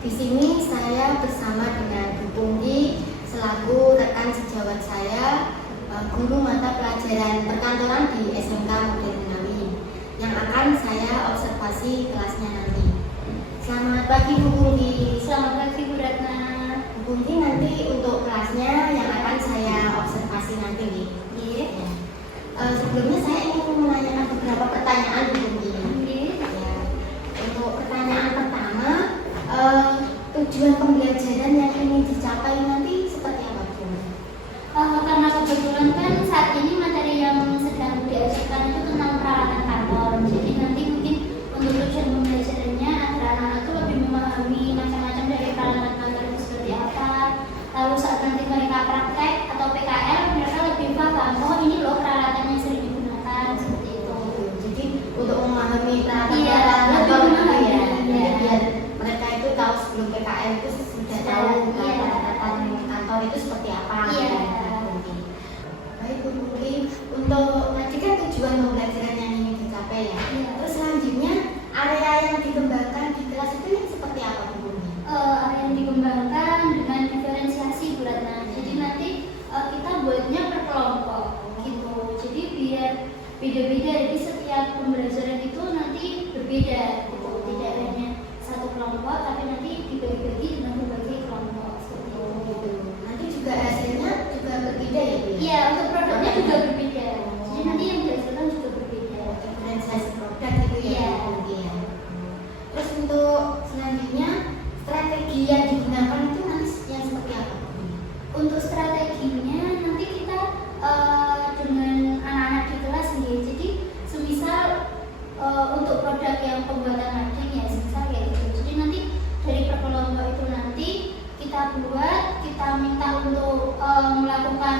Di sini saya bersama dengan Bu Pungki selaku rekan sejawat saya, guru mata pelajaran perkantoran di SMK Modern Ngawi yang akan saya observasi kelasnya nanti. Selamat pagi Bu Pungki. Selamat pagi Bu Ratna. Bu Pungki, nanti untuk kelasnya yang akan saya observasi nanti. Iya. Sebelumnya saya ingin menanyakan beberapa pertanyaan Bu Pungki. Ya. Untuk pertanyaan pertama, tujuan pembelajaran yang ingin dicapai nanti seperti apa Bu? Karena kebetulan kan saat ini materi yang sedang diajarkan itu tentang peralatan kantor. Jadi nanti mungkin untuk tujuan pembelajarannya agar anak-anak itu lebih memahami macam-macam dari peralatan kantor itu seperti apa. Lalu saat nanti mereka praktek atau PKL, mereka lebih paham, oh ini loh peralatan yang sering digunakan seperti itu. Jadi untuk memahami peralatan lebih memahami ya. Biar mereka itu tahu sebelum PKL itu sudah tahu peralatan kantor itu seperti apa. Iya. Baik Bu Pungki, untuk tadi kan tujuan pembelajaran yang ingin dicapai ya. Iya. Terus selanjutnya area yang dikembangkan di kelas itu yang seperti apa Bu Pungki? Area yang dikembangkan dengan diferensiasi Bu Ratna. Jadi nanti kita buatnya per kelompok gitu. Jadi biar beda-beda. Jadi setiap pembelajaran itu nanti berbeda gitu. Tidak hanya satu kelompok, tapi nanti dibagi-bagi dengan berbagai kelompok seperti itu. Nanti juga hasilnya juga berbeda ya Bu? Iya, untuk produknya juga berbeda. Jadi nanti yang dihasilkan juga berbeda. Diferensiasi produk gitu ya. Iya. Bu Pungki ya. Terus untuk selanjutnya strategi yang digunakan itu nanti yang seperti apa Bu Pungki? Untuk strateginya nanti kita dengan anak-anak di kelas nih. Jadi semisal untuk produk yang pembuatan mading ya, semisal kayak gitu. Jadi nanti dari per kelompok itu nanti kita buat, kita minta untuk melakukan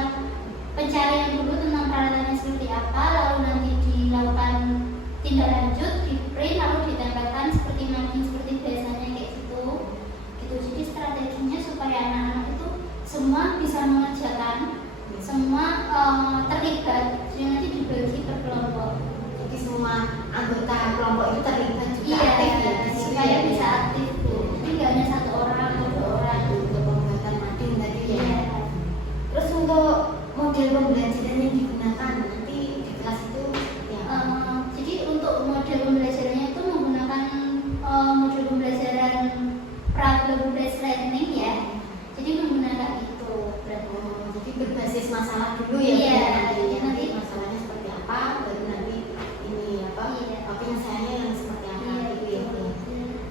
pencarian dulu tentang peralatannya seperti apa, lalu nanti dilakukan tindak lanjut, di print lalu ditempelkan seperti mading seperti biasanya kayak gitu. Jadi strateginya supaya anak-anak itu semua bisa mengerjakan, semua terlibat. Jadi nanti dibagi per kelompok. Jadi semua anggota kelompok itu terlibat juga Iya, aktif ya, supaya bisa aktif tuh. Jadi nggak hanya satu orang atau dua orang untuk pembuatan mading tadi ya. Iya. Terus untuk model pembelajaran yang digunakan nanti di kelas itu seperti apa? Jadi untuk model pembelajarannya itu menggunakan model pembelajaran problem based learning ya. Jadi menggunakan itu berarti. Jadi berbasis masalah dulu ya. Iya, nanti masalahnya seperti apa, baru nanti ini apa? Iya. Penyelesaiannya yang seperti apa Iya, gitu ya. betul.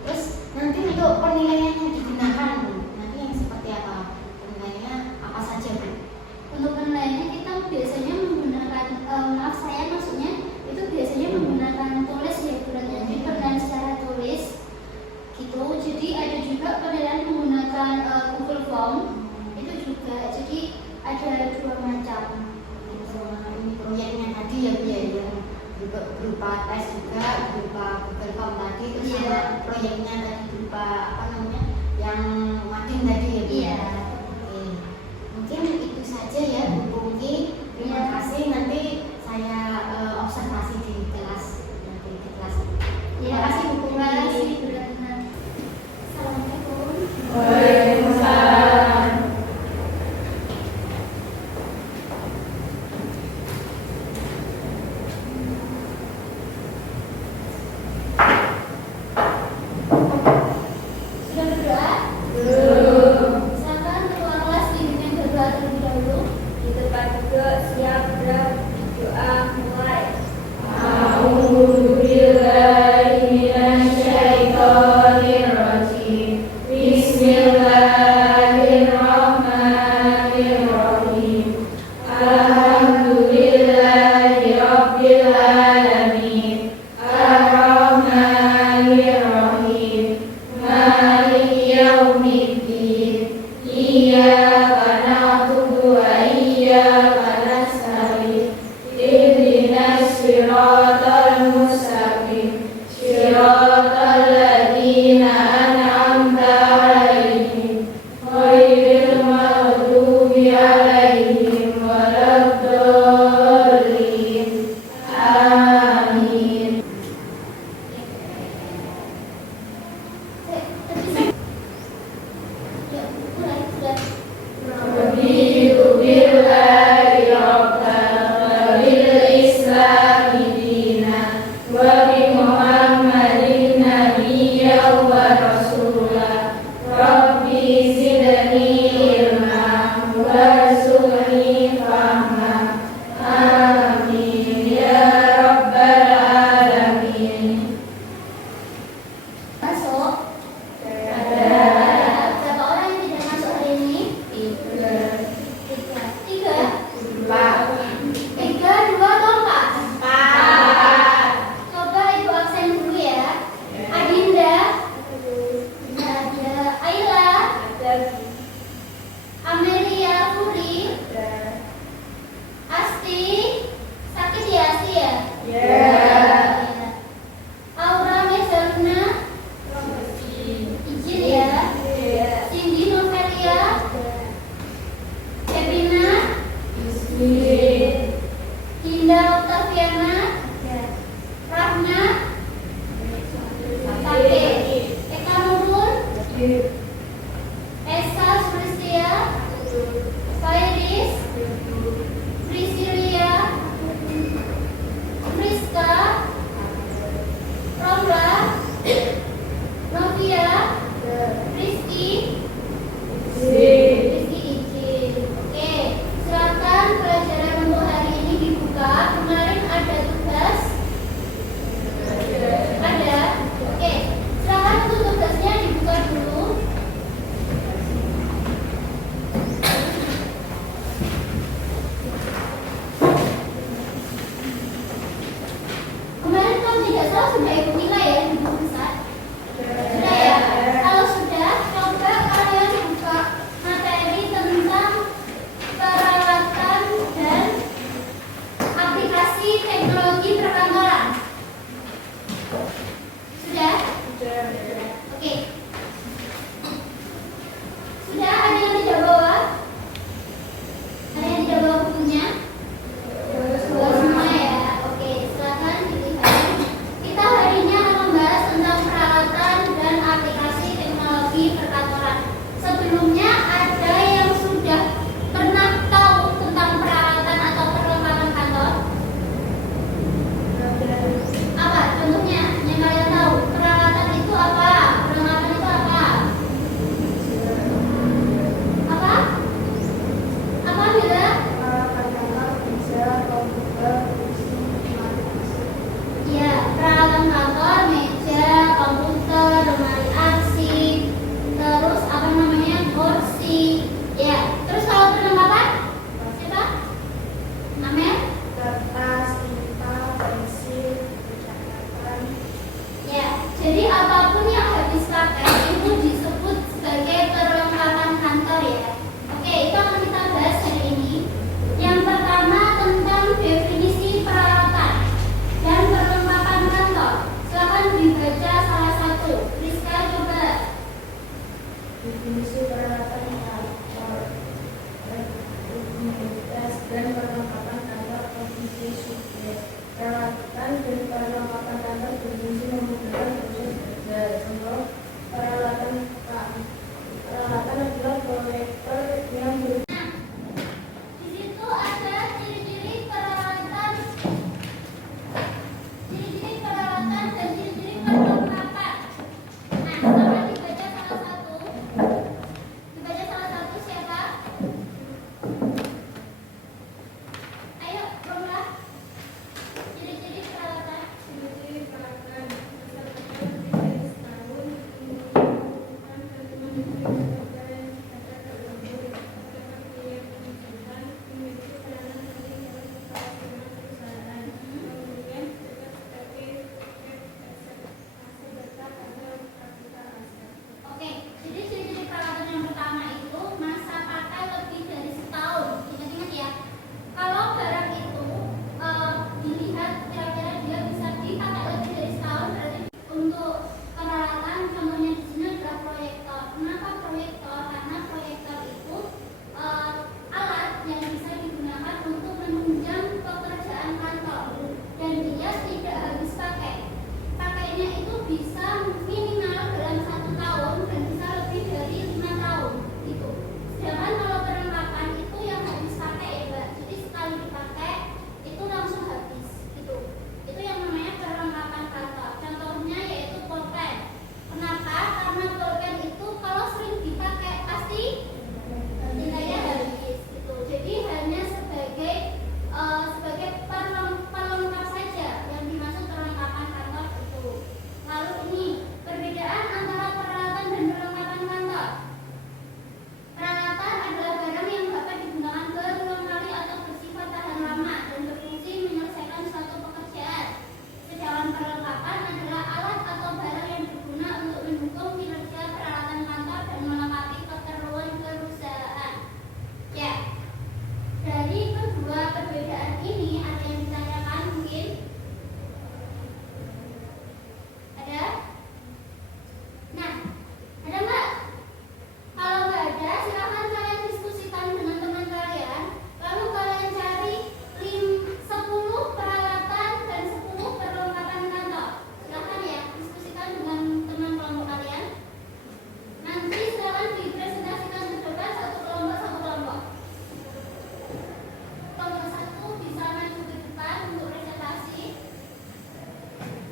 Terus nanti untuk penilaian yang digunakan nanti yang seperti apa? Penilaiannya apa saja Bu? Untuk penilaiannya kita biasanya menggunakan maksudnya itu biasanya menggunakan tulis ya bulannya. Jadi penilaian secara tulis gitu. Jadi ada juga penilaian menggunakan Google Form itu juga. Jadi ada dua macam. Sama ini proyeknya tadi ya Bu ya, yang juga berupa tes juga, berupa Google Form tadi, terus Iya. sama proyeknya tadi berupa apa namanya yang mading tadi ya Bu. Iya. Oke. Mungkin itu saja ya Bu Pungki. Terima Iya. kasih, nanti saya observasi di kelas nanti di kelas. Iya. Terima kasih Bu Pungki. Terima kasih Bu Ratna. Assalamualaikum. Waalaikumsalam. Sudah berdoa? Belum. Silakan ketua kelas diizinkan berdoa terlebih dahulu. Di tempat duduk siap gerak, doa mulai. A'udzubillahiminasyaitonirrajim. Bismillahirrahmanirrahim. Alhamdulillahirabbil alamin. Ar-Rahmanir-Rahim. Maliki yaumiddin. Iyyaka na'budu wa iyyaka nasta'in. Ihdinas siratal mustaqim. Siratal ladzina an'amta 'alaihim ghairil maghdubi 'alaihim waladdallin. Amin. sudah? Raditu billahi rabban wa bil islami dinan wa bi Muhammadin nabiyyan wa rasulah. Rabbi zidni ilman warzuqni fahman. Amin ya rabbal alamin. Masuk? Ada. Berapa orang yang tidak masuk hari ini? Tiga. Tiga. Tiga? Empat. Tiga, dua, atau empat? Empat. Coba ibu absen dulu ya. Adinda? Tidak ada. Ayla? Amelia Puri? Asti? Sakit ya Asti ya? Ya. Iya. Aura Mesaluna? Izin ya. Cindy Novelia? Kevina? Dinda Octaviana? Rahna? Sakit. Eka Nurul? Esa Sulistia? Fairis? Priscilia? Friska? Romla? Novia? Rizky? Rizky izin. Oke, silakan pelajaran untuk hari ini dibuka. Kemarin ada tugas? Ada? Oke, silakan untuk tugasnya dibuka dulu. Kemarin kalau tidak salah sudah ibu nilai ya di buku besar. Sudah ya? Kalau sudah, coba kalian buka materi tentang peralatan dan aplikasi teknologi perkantoran. Sudah? Oke. Sudah? Ada yang tidak bawa? Ada yang tidak bawa bukunya? Bawa semua ya. Oke, silakan dilihat. Kita hari ini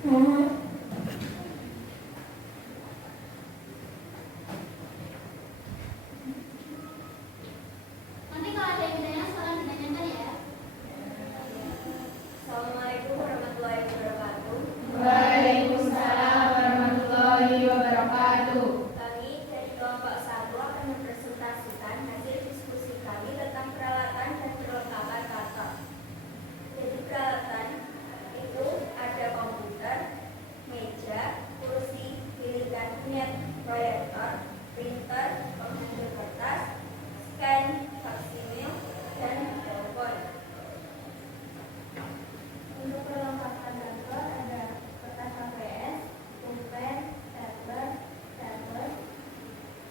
Nanti kalau ada yang ditanya, silakan ditanyakan ya. Assalamualaikum warahmatullahi wabarakatuh. Waalaikumsalam warahmatullahi wabarakatuh. Kami dari kelompok 1 akan mempresentasikan hasil diskusi kami tentang peralatan dan perlengkapan kantor. Jadi peralatan itu ada komputer, meja, kursi, pilihan net, proyektor, printer, komputer kertas, scan, faksimil, dan PowerPoint. Untuk perlengkapan kantor ada kertas HVS, pulpen, stapler,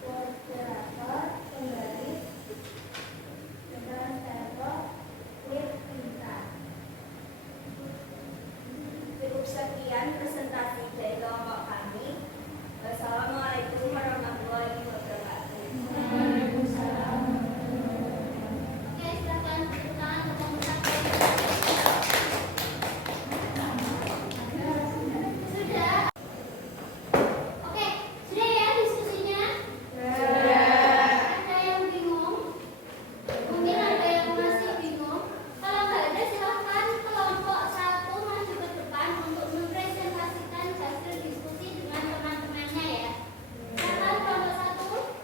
moderator, penggaris, dengan stapler, klip, tinta. Cukup sekian presentasi dari kelompok kami. Wassalamualaikum warahmatullahi wabarakatuh. Waalaikumsalam. Oke, silakan tepuk tangan untuk mengucapkan. Sudah. Oke, sudah ya diskusinya? Ada yang bingung? Mungkin ada yang masih bingung. Kalau nggak ada, silakan kelompok 1 maju ke depan untuk mempresentasikan hasil diskusi dengan teman-temannya ya. Silakan kelompok 1.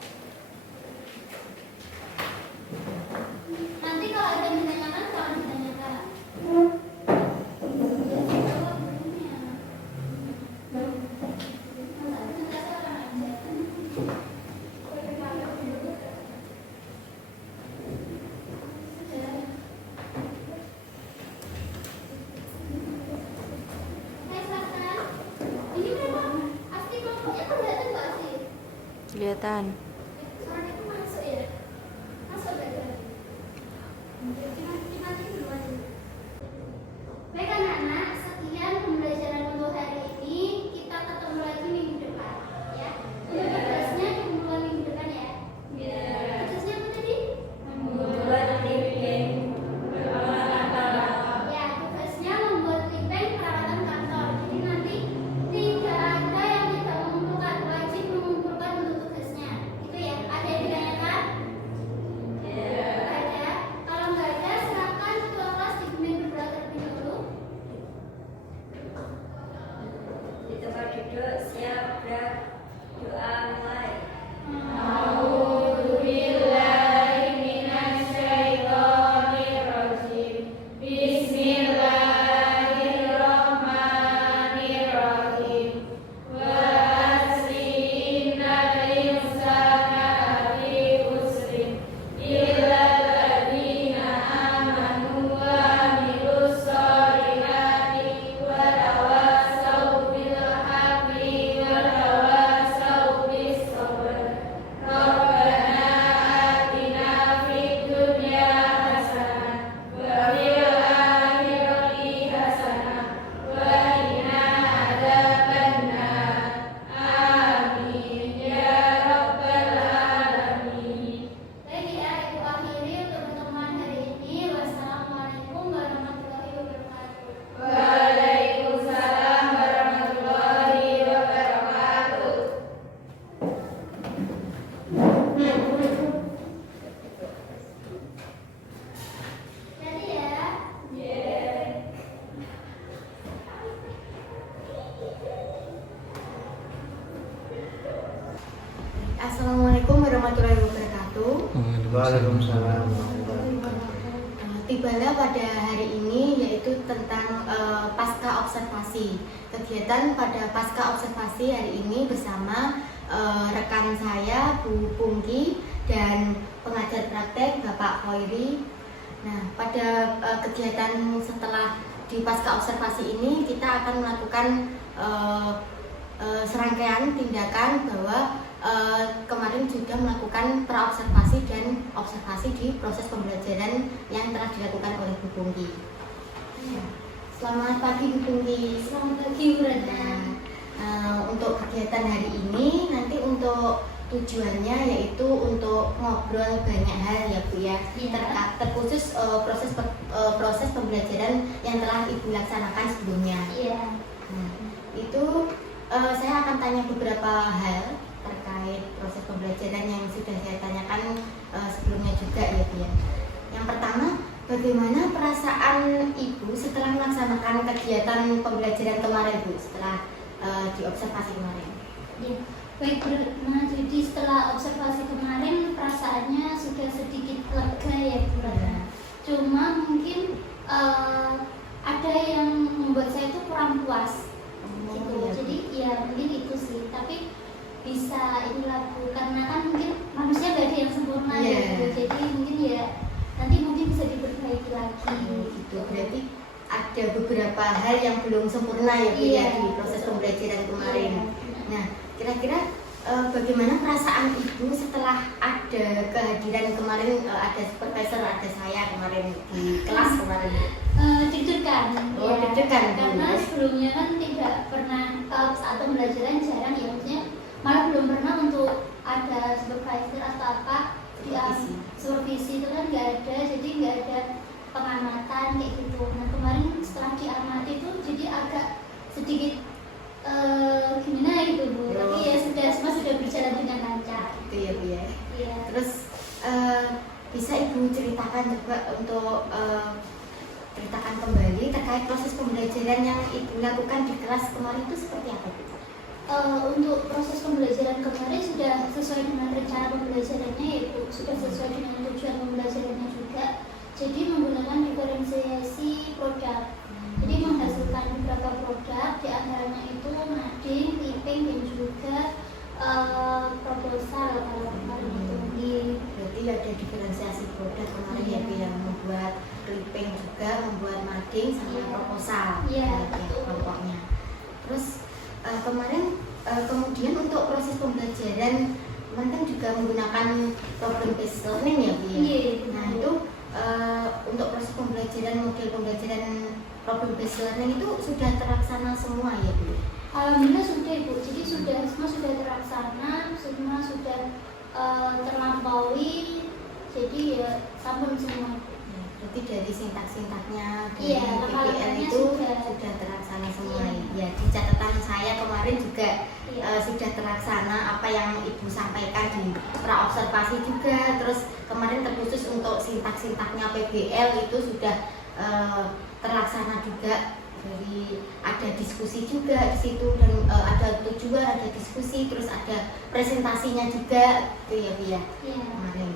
Nanti kalau ada yang ditanyakan, silakan ditanyakan. Jawab dulunya. Ini memang pasti kelompoknya kelihatan nggak sih? Kelihatan. Suaranya itu masuk ya? Masuk nggak ya? Nanti dulu aja. Baik anak-anak, sekian pembelajaran untuk hari ini. Kita ketemu lagi minggu depan, ya. Untuk tugasnya dimulai minggu depan ya. Tugasnya apa tadi? Ya, tugasnya membuat lipeng peralatan kantor. Jadi nanti tidak ada yang tidak mengumpulkan, wajib mengumpulkan untuk tugasnya. Itu ya. Ada yang ditanyakan? Ada. Kalau nggak ada, silakan ketua kelas dibimbing berdoa terlebih dahulu. Di tempat duduk siap berdoa mulai. A'udzubillahi minasyaitonirrajim. Bismillahirrahmanirrahim. Wa asri innal insana lafi khusrin illa alladziina aamanu wa 'amilus sholihati wa tawassaw bil haqqi wa tawassaw bis sabr. Rabbana atina fid dunya hasanah wa fil akhirati hasanah wa qina adzabannar. Amin ya rabbal alamin. Baik ya, Ibu akhiri untuk pertemuan hari ini. Wassalamualaikum warahmatullahi wabarakatuh. Waalaikumsalam warahmatullahi wabarakatuh. Jadi ya. Assalamualaikum warahmatullahi wabarakatuh. Waalaikumsalam. Tibalah pada hari ini yaitu tentang pasca observasi. Kegiatan pada pasca observasi hari ini bersama rekan saya Bu Pungki dan pengajar praktek Bapak Khoiri. Nah, pada kegiatan setelah di pasca observasi ini kita akan melakukan serangkaian tindakan bahwa kemarin juga melakukan praobservasi dan observasi di proses pembelajaran yang telah dilakukan oleh Bu Pungki. Selamat pagi Bu Pungki. Selamat pagi Bu Rada. Untuk kegiatan hari ini nanti untuk tujuannya yaitu untuk ngobrol banyak hal ya Bu ya, terkhusus proses pembelajaran yang telah Ibu laksanakan sebelumnya. Iya. Nah, itu saya akan tanya beberapa hal terkait proses pembelajaran yang sudah saya tanyakan sebelumnya juga ya Bu ya. Yang pertama, bagaimana perasaan Ibu setelah melaksanakan kegiatan pembelajaran kemarin Bu, setelah diobservasi kemarin? Ya, baik Bu. Nah, jadi setelah observasi kemarin perasaannya sudah sedikit lega ya Bu. Cuma mungkin ada yang membuat saya itu kurang puas gitu. Ya, jadi ya mungkin itu sih, tapi bisa inilah Bu, karena kan mungkin manusia gak ada yang sempurna ya Bu. Jadi mungkin ya nanti mungkin bisa diperbaiki lagi gitu. Berarti ada beberapa hal yang belum sempurna ya Bu ya di proses pembelajaran kemarin. Nah, kira-kira bagaimana perasaan Ibu setelah ada kehadiran kemarin, ada supervisor, ada saya kemarin di kelas kemarin? Deg-degan. Oh, deg-degan. Karena sebelumnya kan tidak pernah saat pembelajaran jarang ya, maksudnya malah belum pernah untuk ada supervisor atau apa supervisi itu kan nggak ada, jadi nggak ada pengamatan kayak gitu. Nah kemarin setelah diamati itu jadi agak sedikit gimana gitu Bu, tapi ya semua sudah berjalan dengan lancar. Itu ya Bu ya. Iya. Terus bisa Ibu ceritakan juga untuk ceritakan kembali terkait proses pembelajaran yang Ibu lakukan di kelas kemarin itu seperti apa Bu? Untuk proses pembelajaran kemarin sudah sesuai dengan rencana pembelajarannya ya Bu, sudah sesuai dengan tujuan pembelajarannya juga. Jadi menggunakan diferensiasi produk. Jadi menghasilkan beberapa produk, diantaranya itu mading, clipping, dan juga proposal kalau kemarin itu. Berarti ada diferensiasi produk kemarin ya Bu, yang membuat clipping juga, membuat mading sama proposal. Iya, kelompoknya. Terus kemarin kemudian untuk proses pembelajaran kemarin kan juga menggunakan problem based learning ya Bu ya. Nah itu untuk proses pembelajaran, model pembelajaran problem based learning itu sudah terlaksana semua ya Bu? Alhamdulillah sudah Bu, jadi semua sudah terlaksana, semua sudah terlampaui, jadi ya sampun semua. Berarti dari sintak-sintaknya, dari PPL itu sudah terlaksana semua. Ya, di catatan saya kemarin juga sudah terlaksana apa yang Ibu sampaikan di praobservasi juga. Terus kemarin terkhusus untuk sintak-sintaknya PBL itu sudah terlaksana juga. Jadi ada diskusi juga di situ, dan ada tujuan, ada diskusi, terus ada presentasinya juga, gitu ya Bu ya. Kemarin.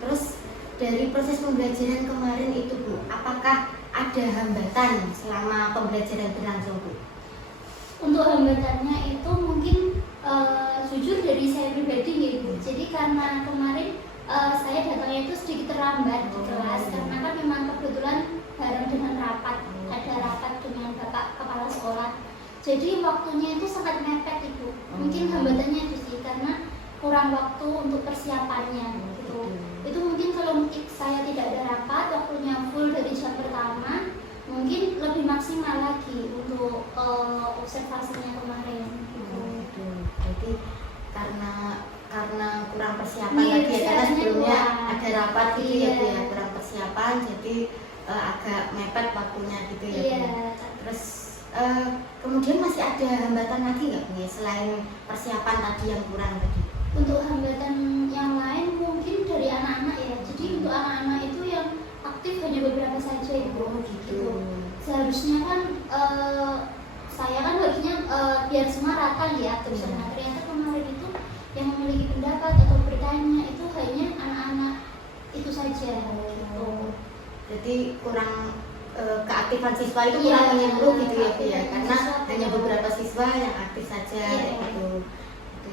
Terus dari proses pembelajaran kemarin itu Bu, apakah ada hambatan selama pembelajaran berlangsung Bu? Untuk hambatannya itu mungkin jujur dari saya pribadi ya Bu. Jadi karena kemarin saya datangnya itu sedikit terlambat di kelas, karena kan memang kebetulan bareng dengan rapat, ada rapat dengan Bapak Kepala Sekolah. Jadi waktunya itu sangat mepet Ibu. Mungkin hambatannya itu sih, karena kurang waktu untuk persiapannya gitu. Itu mungkin kalau saya tidak ada rapat, waktunya full dari jam pertama, mungkin lebih maksimal lagi untuk observasinya kemarin gitu. Jadi karena kurang persiapan lagi ya, karena sebelumnya ada rapat gitu ya Bu ya, kurang persiapan, jadi agak mepet waktunya gitu ya Bu. Terus kemudian masih ada hambatan lagi nggak Bu ya, selain persiapan tadi yang kurang tadi? Untuk hambatan yang lain mungkin dari anak-anak ya. Jadi untuk anak-anak itu yang aktif hanya beberapa saja Ibu. Gitu. Seharusnya kan saya kan baginya biar semua rata ya aktif semua. Ternyata kemarin itu yang memiliki pendapat atau bertanya itu hanya anak-anak itu saja. Gitu. Jadi kurang keaktifan siswa itu kurang menyeluruh gitu ya Bu ya, karena hanya beberapa siswa yang aktif saja gitu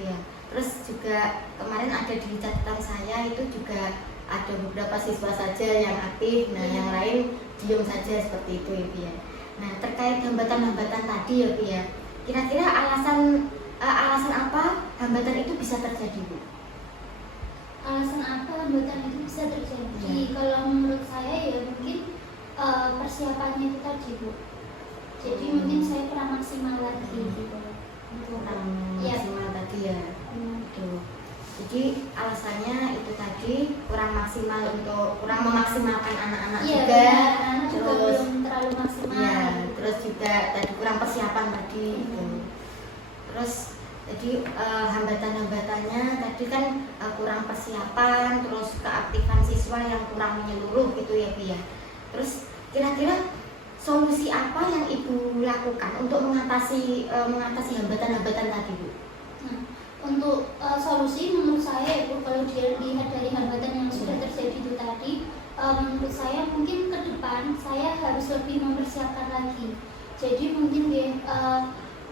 ya. Terus juga kemarin ada di catatan saya itu juga ada beberapa siswa saja yang aktif, nah yang lain diam saja seperti itu ya Bu ya. Nah terkait hambatan-hambatan tadi ya Bu ya, kira-kira alasan apa hambatan itu bisa terjadi Bu? Alasan apa hambatan itu bisa terjadi? Kalau menurut saya ya mungkin persiapannya itu tadi Bu. Jadi mungkin saya kurang maksimal lagi gitu. Kurang maksimal tadi ya. Jadi alasannya itu tadi kurang memaksimalkan anak-anak Iya, juga, benar. Anak juga terus belum terlalu maksimal. ya, terus juga tadi kurang persiapan tadi gitu. Terus jadi hambatan-hambatannya tadi kan kurang persiapan, terus keaktifan siswa yang kurang menyeluruh gitu ya Bu ya. Terus kira-kira solusi apa yang Ibu lakukan untuk mengatasi hambatan-hambatan tadi Bu? Nah, untuk solusi menurut saya itu kalau dilihat dari hambatan yang sudah terjadi itu tadi, menurut saya mungkin ke depan saya harus lebih mempersiapkan lagi. Jadi mungkin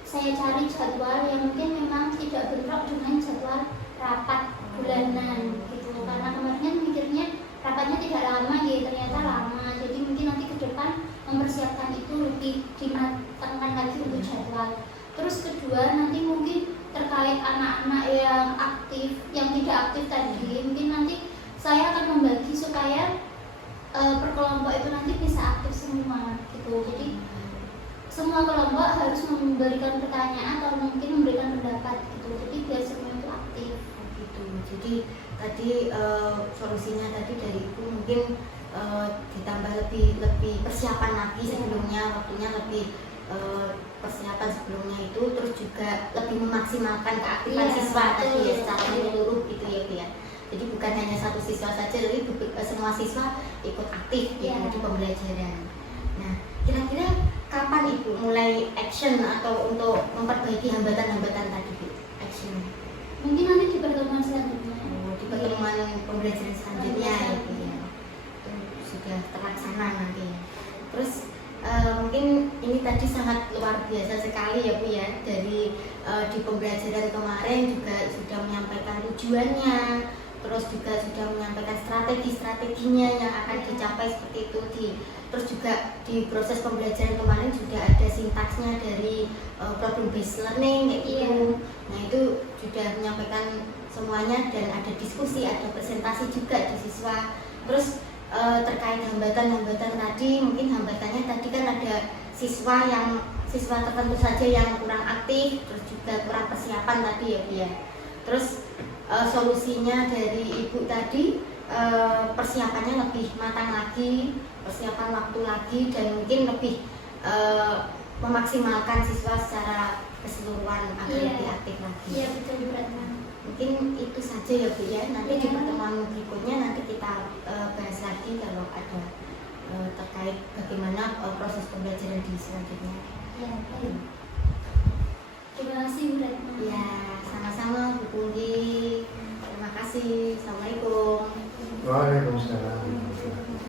saya cari jadwal yang mungkin memang tidak bentrok dengan jadwal rapat bulanan gitu. Karena kemarin mikirnya rapatnya tidak lama ya, ternyata lama. Jadi mungkin nanti ke depan mempersiapkan itu lebih dimatangkan lagi untuk jadwal. Terus kedua nanti mungkin terkait anak-anak yang aktif, yang tidak aktif tadi, mungkin nanti saya akan membagi supaya per kelompok itu nanti bisa aktif semua gitu. Jadi semua kelompok harus memberikan pertanyaan atau mungkin memberikan pendapat gitu. Jadi biar semua itu aktif Gitu. Jadi tadi solusinya tadi dari Ibu mungkin ditambah lebih persiapan lagi sebelumnya, waktunya lebih persiapan sebelumnya itu, terus juga lebih memaksimalkan keaktifan Iya, siswa tadi ya betul. secara menyeluruh gitu ya Bu ya. Jadi bukan hanya satu siswa saja, tapi semua siswa ikut aktif gitu Iya. di pembelajaran. Nah, kira-kira kapan Ibu mulai action atau untuk memperbaiki hambatan-hambatan tadi Bu? Action. mungkin nanti di pertemuan selanjutnya. Di pertemuan pembelajaran selanjutnya ya Bu ya. Itu sudah terlaksana nanti ya. Terus mungkin ini tadi sangat luar biasa sekali ya Bu ya, dari di pembelajaran kemarin juga sudah menyampaikan tujuannya, terus juga sudah menyampaikan strategi-strateginya yang akan dicapai seperti itu. Terus juga di proses pembelajaran kemarin sudah ada sintaksnya dari problem based learning kayak gitu. Nah itu sudah menyampaikan semuanya dan ada diskusi, ada presentasi juga di siswa. Terus terkait hambatan-hambatan tadi, mungkin hambatannya tadi kan ada siswa tertentu saja yang kurang aktif, terus juga kurang persiapan tadi ya Bu ya. Terus solusinya dari Ibu tadi persiapannya lebih matang lagi, persiapan waktu lagi, dan mungkin lebih memaksimalkan siswa secara keseluruhan agar lebih aktif lagi. Iya betul beratnya. Mungkin itu saja ya Bu ya. Nanti di Ya. pertemuan berikutnya nanti kita bahas lagi kalau ada terkait bagaimana proses pembelajaran di selanjutnya. Ya, baik. Terima kasih Bu Retno. Ya.